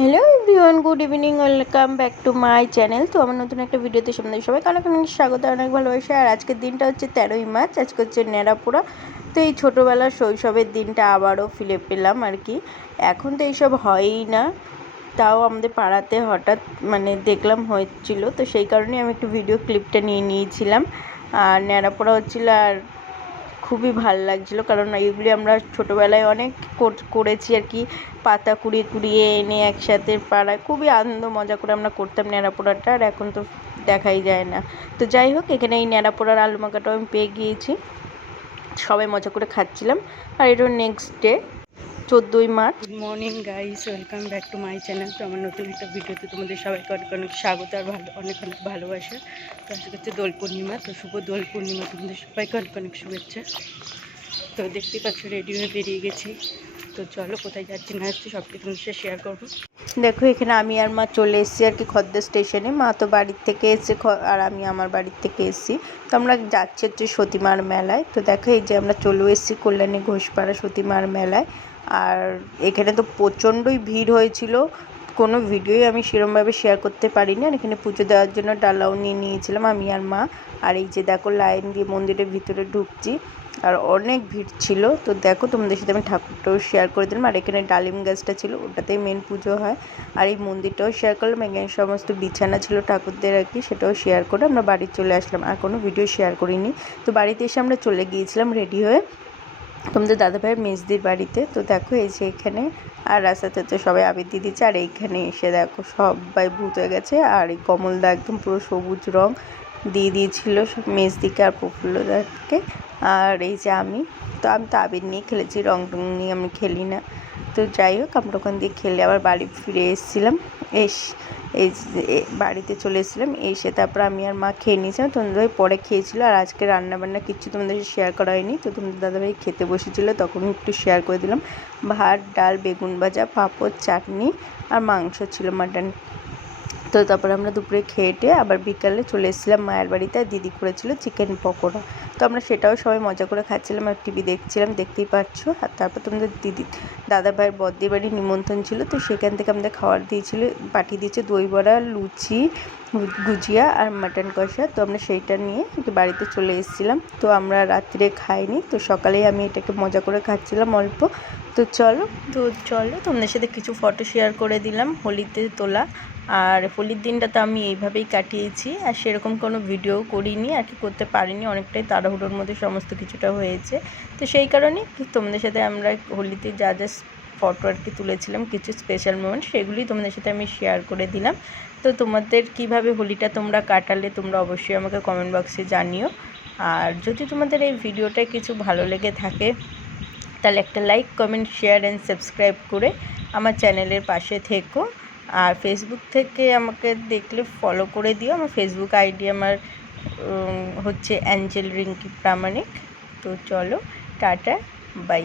Hello everyone good evening welcome back to my channel তো আমার নতুন একটা ভিডিওতে আপনাদের সবাই অনেক অনেক স্বাগত, অনেক ভালোবাসা। আর আজকের দিনটা হচ্ছে তেরোই মার্চ, আজকে হচ্ছে নেড়াপোড়া তো এই ছোটোবেলার শৈশবের দিনটা আবারও ফিরে পেলাম আর কি। এখন তো এইসব হয়ই না, তাও আমাদের পাড়াতে হঠাৎ মানে দেখলাম হচ্ছিল তো সেই কারণে আমি একটু ভিডিও ক্লিপটা নিয়ে নিয়েছিলাম। আর ন্যাড়াপোড়া হচ্ছিল আর খুবই ভালো লাগছিল। কারণ এইগুলি আমরা ছোটোবেলায় অনেক করেছি আর কি। পাতা কুড়িয়ে কুড়িয়ে এনে একসাথে পাড়ায় খুবই আনন্দ মজা করে আমরা করতাম ন্যাড়া পোড়াটা আর এখন তো দেখাই যায় না। তো যাই হোক, এখানে এই ন্যাড়া পোড়ার আলু মাখাটাও আমি পেয়ে গিয়েছি। সবাই মজা করে খাচ্ছিলাম। আর এটা নেক্সট ডে চোদ্দোই March. Good morning guys welcome back to my channel তো আমার নতুন একটা ভিডিওতে তোমাদের সবাইকে অনেক অনেক স্বাগত আর ভালো অনেক অনেক ভালোবাসা। তো আজকে হচ্ছে দোল পূর্ণিমা। তো শুভ দোল পূর্ণিমা তোমাদের সবাইকে অনেক অনেক শুভেচ্ছা। তো দেখতে পাচ্ছ রেডি হয়ে বেরিয়ে গেছি। তো চলো কোথায় যাচ্ছি না যাচ্ছি সবটি তোমাদের সাথে শেয়ার করব। দেখো, এখানে আমি আর মা চলে এসেছি আর কি খদ্দের স্টেশনে। মা তো বাড়ির থেকে এসে আর আমি আমার বাড়ির থেকে এসেছি। তো আমরা যাচ্ছি হচ্ছে সতীমার মেলায়। তো দেখো, এই যে আমরা চলে এসেছি কল্যাণী ঘোষপাড়া সতীমার মেলায়। আর এখানে তো প্রচণ্ডই ভিড় হয়েছিল। কোনো ভিডিওই আমি সেরমভাবে শেয়ার করতে পারিনি। আর এখানে পুজো দেওয়ার জন্য ডালাও নিয়ে নিয়েছিলাম, আমি আর মা। আর এই যে দেখো লাইন দিয়ে মন্দিরের ভিতরে ঢুকছি। আর অনেক ভিড় ছিল। তো দেখো তোমাদের সাথে আমি ঠাকুরটাও শেয়ার করে দিলাম। আর এখানে ডালিম গাছটা ছিল, ওটাতেই মেন পুজো হয়। আর এই মন্দিরটাও শেয়ার করলাম। এখানে সমস্ত বিছানা ছিল ঠাকুরদের আর কি, সেটাও শেয়ার করে আমরা বাড়ি চলে আসলাম। আর কোনো ভিডিও শেয়ার করিনি। তো বাড়িতে এসে আমরা চলে গিয়েছিলাম রেডি হয়ে। তোমাদের দাদা ভাইয়ের মেজদির বাড়িতে। তো দেখো এই যে এখানে আর রাস্তাতে তো সবাই দিয়ে দিচ্ছে। আর এইখানে এসে দেখো সবাই ভূত হয়ে গেছে। আর এই কমলদা একদম পুরো সবুজ রং। দিয়ে দিয়েছিল মেজদিকে আর প্রফুল্লদাকে। আর এই যে আমি, তো আমি তো আবির নিয়ে খেলেছি, রং টং নিয়ে আমি খেলি না। তো যাই হোক, আমরা ওখান দিয়ে খেলে আবার বাড়ি ফিরে এসেছিলাম। এস, এই বাড়িতে চলে এসেছিলাম। এসে তারপর আমি আর মা খেয়ে নিয়েছিলাম। তোমাদের ভাই পরে খেয়েছিল আর আজকে রান্নাবান্না কিচ্ছু তোমাদের শেয়ার করা হয়নি। তো তোমাদের দাদাভাই খেতে বসেছিলো তখন একটু শেয়ার করে দিলাম। ভাত, ডাল, বেগুন ভাজা, পাঁপড়, চাটনি আর মাংস ছিল মাটন তো তারপরে আমরা দুপুরে খেয়ে আবার বিকালে চলে এসেছিলাম, মায়ের বাড়িতে আর দিদি করেছিল চিকেন পকোড়া। তো আমরা সেটাও সবাই মজা করে খাচ্ছিলাম আর টিভি দেখছিলাম, দেখতেই পাচ্ছ। আর তারপর তোমাদের দিদি দাদা ভাইয়ের বদ্দি বাড়ির নিমন্ত্রণ ছিল, তো সেখান থেকে আমাদের খাবার দিয়েছিল, পাঠিয়ে দিয়েছে দই বড়া, লুচি গুজিয়া আর মাটন কষা। তো আমরা সেইটা নিয়ে একটু বাড়িতে চলে এসেছিলাম। তো আমরা রাত্রে খাইনি। তো সকালেই আমি এটাকে মজা করে খাচ্ছিলাম অল্প। তো চলো। তো চলো, তোমাদের সাথে কিছু ফটো শেয়ার করে দিলাম হোলিতে তোলা। আর হোলির দিনটা তো আমি এইভাবেই কাটিয়েছি। আর সেরকম কোনো ভিডিও করিনি আর কি করতে পারিনি। অনেকটাই তাড়াহুড়োর মধ্যে সমস্ত কিছুটা হয়েছে। তো সেই কারণে তোমাদের সাথে আমরা হোলিতে যা যা ফটো আর কি তুলেছিলাম, কিছু স্পেশাল মোমেন্ট সেগুলি তোমাদের সাথে আমি শেয়ার করে দিলাম। তো তোমাদের কীভাবে হোলিটা তোমরা কাটালে, তোমরা অবশ্যই আমাকে কমেন্ট বক্সে জানিও। আর যদি তোমাদের এই ভিডিওটা কিছু ভালো লেগে থাকে, তাহলে একটা like comment share and subscribe করে আমার চ্যানেলের পাশে থেকো। আর ফেসবুক থেকে আমাকে দেখলে ফলো করে দিও। আমার ফেসবুক আইডি আমার হচ্ছে অ্যাঞ্জেল রিঙ্কি প্রামাণিক তো চলো, টাটা বাই